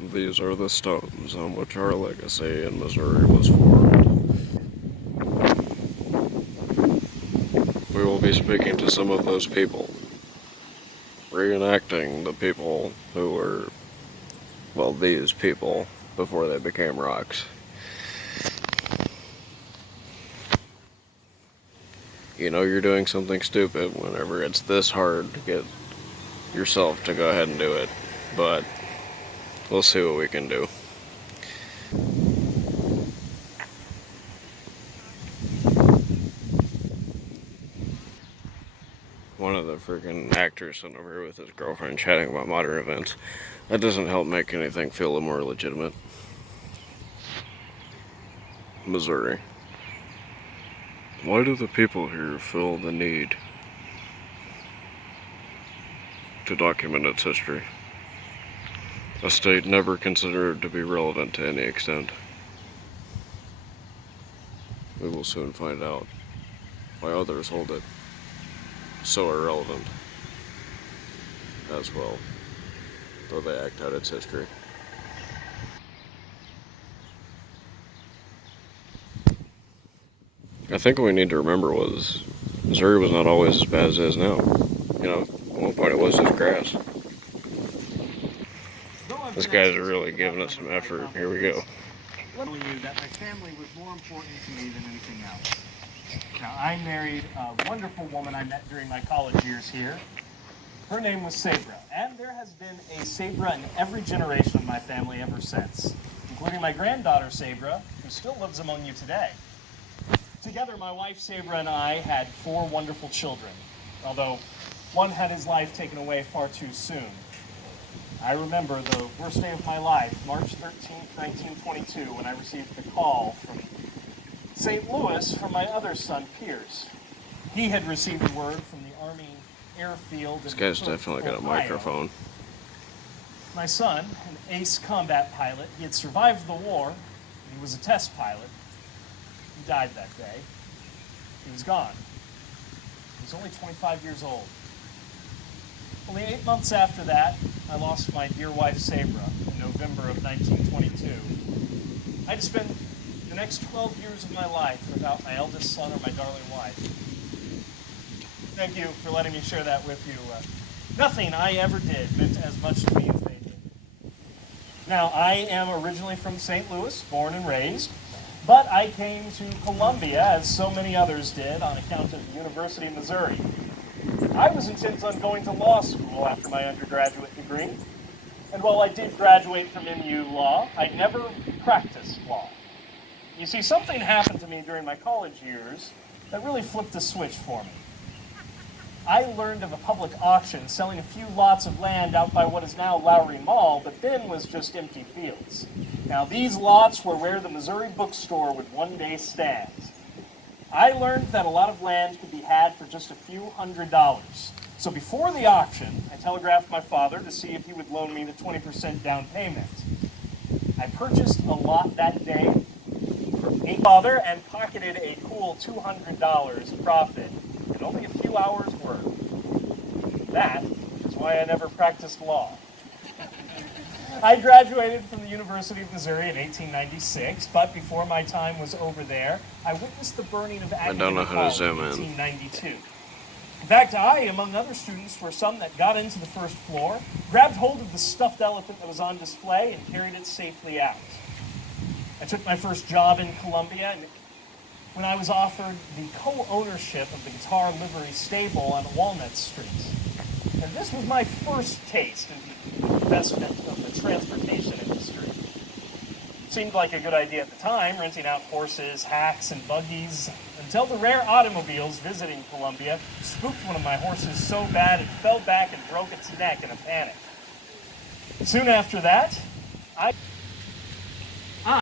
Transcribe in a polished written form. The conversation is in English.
These are the stones on which our legacy in Missouri was formed. We will be speaking to some of those people, reenacting the people who were, well, these people before they became rocks. You know you're doing something stupid whenever it's this hard to get yourself to go ahead and do it, but we'll see what we can do. One of the freaking actors sitting over here with his girlfriend chatting about modern events. That doesn't help make anything feel more legitimate. Missouri. Why do the people here feel the need to document its history? A state never considered to be relevant to any extent. We will soon find out why others hold it so irrelevant as well, though they act out its history. I think what we need to remember was Missouri was not always as bad as it is now. You know, at one point it was just grass. This guy's really giving us some effort. Here we go. Let me tell you that my family was more important to me than anything else. Now, I married a wonderful woman I met during my college years here. Her name was Sabra, and there has been a Sabra in every generation of my family ever since, including my granddaughter Sabra, who still lives among you today. Together, my wife Sabra and I had 4 wonderful children, although one had his life taken away far too soon. I remember the worst day of my life, March 13th, 1922, when I received the call from St. Louis from my other son, Pierce. He had received word from the Army airfield. This guy's definitely got a microphone. My son, an ace combat pilot, he had survived the war. He was a test pilot. He died that day. He was gone. He was only 25 years old. Only 8 months after that, I lost my dear wife Sabra in November of 1922. I had to spend the next 12 years of my life without my eldest son or my darling wife. Thank you for letting me share that with you. Nothing I ever did meant as much to me as they did. Now, I am originally from St. Louis, born and raised, but I came to Columbia, as so many others did, on account of the University of Missouri. I was intent on going to law school after my undergraduate degree, and while I did graduate from MU Law, I never practiced law. You see, something happened to me during my college years that really flipped the switch for me. I learned of a public auction selling a few lots of land out by what is now Lowry Mall, but then was just empty fields. Now, these lots were where the Missouri bookstore would one day stand. I learned that a lot of land could be had for just a few $100s. So before the auction, I telegraphed my father to see if he would loan me the 20% down payment. I purchased a lot that day from my father and pocketed a cool $200 profit in only a few hours' work. That is why I never practiced law. I graduated from the University of Missouri in 1896, but before my time was over there, I witnessed the burning of Academy Hall in 1892. In fact, I, among other students, were some that got into the first floor, grabbed hold of the stuffed elephant that was on display, and carried it safely out. I took my first job in Columbia, and when I was offered the co-ownership of the Guitar Livery Stable on Walnut Street. And this was my first taste in the investment of the transportation industry. It seemed like a good idea at the time, renting out horses, hacks, and buggies, until the rare automobiles visiting Columbia spooked one of my horses so bad it fell back and broke its neck in a panic. Soon after that, I